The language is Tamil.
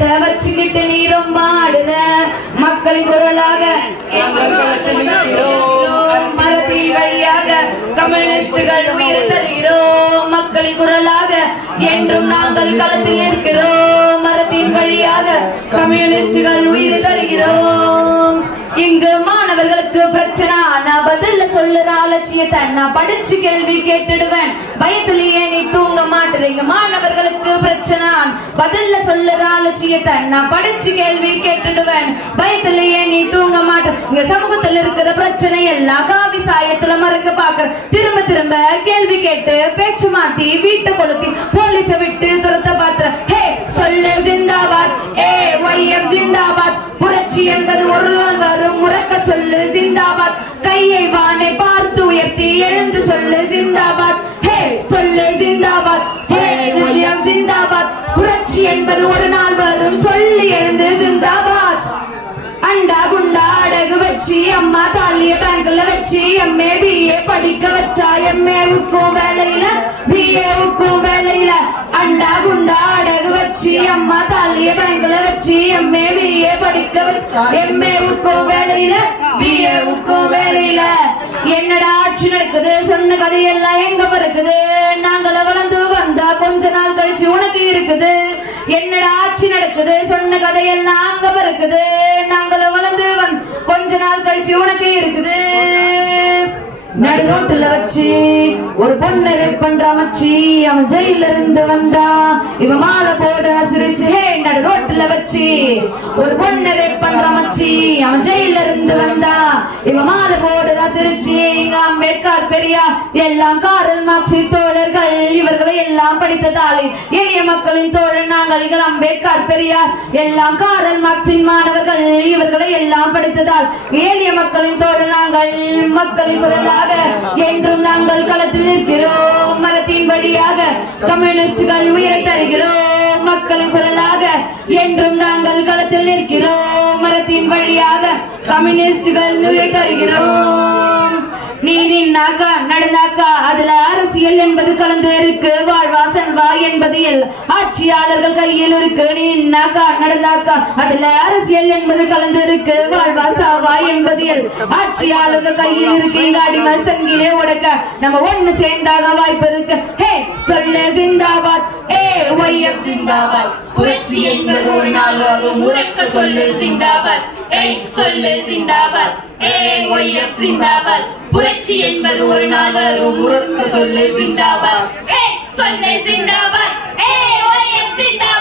படத்தை வச்சுக்கிட்டு நீ ரொம்ப ஆடுற மக்களின் குரலாக மரத்தின் வழியாக கம்யூனிஸ்டுகள் உயிர் தருகிறோம் மக்களின் குரலாக என்றும் நாங்கள் களத்தில் இருக்கிறோம் மரத்தின் வழியாக கம்யூனிஸ்டுகள் உயிர் தருகிறோம் இங்கு மாணவர்களுக்கு பிரச்சனை நான் பதில்ல சொல்லுற அலட்சியத்தை நான் படிச்சு கேள்வி கேட்டுடுவேன் பயத்திலேயே நீ தூங்க மாட்டுறீங்க மாணவர்களுக்கு பிரச்சனை பதில்ல சொல்லுற அலட்சியத்தை நான் படிச்சு கேள்வி கேட்டுடுவேன் பயத்திலேயே நீ தூங்க மாட்டு இங்க சமூகத்தில் இருக்கிற பிரச்சனை எல்லாம் காவி சாயத்துல மறக்க பாக்குற திரும்ப திரும்ப கேள்வி கேட்டு பேச்சு மாத்தி வீட்டை கொளுத்தி போலீஸ விட்டு துரத்த பாத்துற ஹே சொல்லு ஜிந்தாபாத் ஏஒய்எஃப் ஜிந்தாபாத் புரட்சி என்பது ஒரு நாள் வரும் முறக்க சொல்லு ஜிந்தாபாத் கையை வானை பார்த்து உயர்த்தி எழுந்து சொல்லு ஜிந்தாபாத் ஹே சொல்லு ஜிந்தாபாத் ஏஒய்எஃப் ஜிந்தாபாத் புரட்சி என்பது ஒரு நாள் வரும் சொல்லி எழுந்து ஜிந்தாபாத் அண்டா குண்டா அடகு வச்சு அம்மா தாலிய பேங்க்ல வச்சு எம்ஏ பிஏ படிக்க வச்சா எம்ஏவுக்கும் வேலையில பிஏவுக்கும் வேலையில அண்டா குண்டா அடகு வச்சு அம்மா தாலிய பேங்க்ல வச்சு எம்ஏ பிஏ படிக்க வச்சா எம்ஏவுக்கும் வேலையில பிஏவுக்கும் வேலையில என்னடா ஆட்சி நடக்குது சொன்ன கதையெல்லாம் எங்க பிறக்குது நாங்கள வளர்ந்து வந்தா கொஞ்ச நாள் கழிச்சு உனக்கு இருக்குது என்னடா ஆட்சி நடக்குது சொன்ன கதையெல்லாம் அங்க பிறக்குது நாங்கள வளர்ந்து கொஞ்ச நாள் கழிச்சு உனக்கு இருக்குது நடு ரோட்டுல வச்சு ஒரு பொண்ணு ரேப் பண்ற மச்சி அவன் ஜெயில இருந்து வந்தா இவன் மாலை போட சிரிச்சு ஹே நடு ரோட்டுல வச்சு ஒரு பொண்ணு ரேப் பண்ற மச்சி அவன் ஜெயில இருந்து வந்தா இவன் மாலை போட சிரிச்சு இங்க அம்பேத்கர் பெரியார் எல்லாம் காரல் மார்க்சின் தோழர்கள் இவர்களை எல்லாம் படித்ததாலே எளிய மக்களின் தோழர் நாங்கள் இங்க அம்பேத்கர் பெரியார் எல்லாம் காரல் மார்க்சின் மாணவர்கள் இவர்களை எல்லாம் படித்ததால் எளிய மக்களின் தோழர் நாங்கள் மக்களின் குரலாக என்றும் நாங்கள் களத்தில் இருக்கிறோம் மரத்தின் வழியாக கம்யூனிஸ்டுகள் உயிரை தருகிறோம் மக்களின் குரலாக என்றும் நாங்கள் களத்தில் நிற்கிறோம் மரத்தின் வழியாக கம்யூனிஸ்டுகள் உயிரை தருகிறோம் நீ நின்னாக்கா நடந்தாக்கா அதுல அரசியல் என்பது கலந்து இருக்கு வாழ்வா செல்வா என்பது ஆட்சியாளர்கள் கையில் இருக்கு நீ நின்னாக்கா நடந்தாக்கா அதுல அரசியல் என்பது கலந்து இருக்கு வாழ்வா சாவா என்பது ஆட்சியாளர்கள் கையில் இருக்கு இங்க அடிமை சங்கிலே உடைக்க நம்ம ஒண்ணு சேர்ந்தாக வாய்ப்பு இருக்கு ஹே சொல்லு ஜிந்தாபாத் ஏஒய்எஃப் ஜிந்தாபாத் புரட்சி என்பது ஒரு நாள் வரும் உறக்க சொல்லு ஜிந்தாபாத் சொல்லு ஜிந்தாபாத் ஏஒய்எஃப் ஜிந்தாபாத் புரட்சி என்பது ஒரு நாள் வரும் உறக்க சொல்லு ஜிந்தாபாத் சொல்லு ஜிந்தாபாத் ஏஒய்எஃப் ஜிந்தாபாத்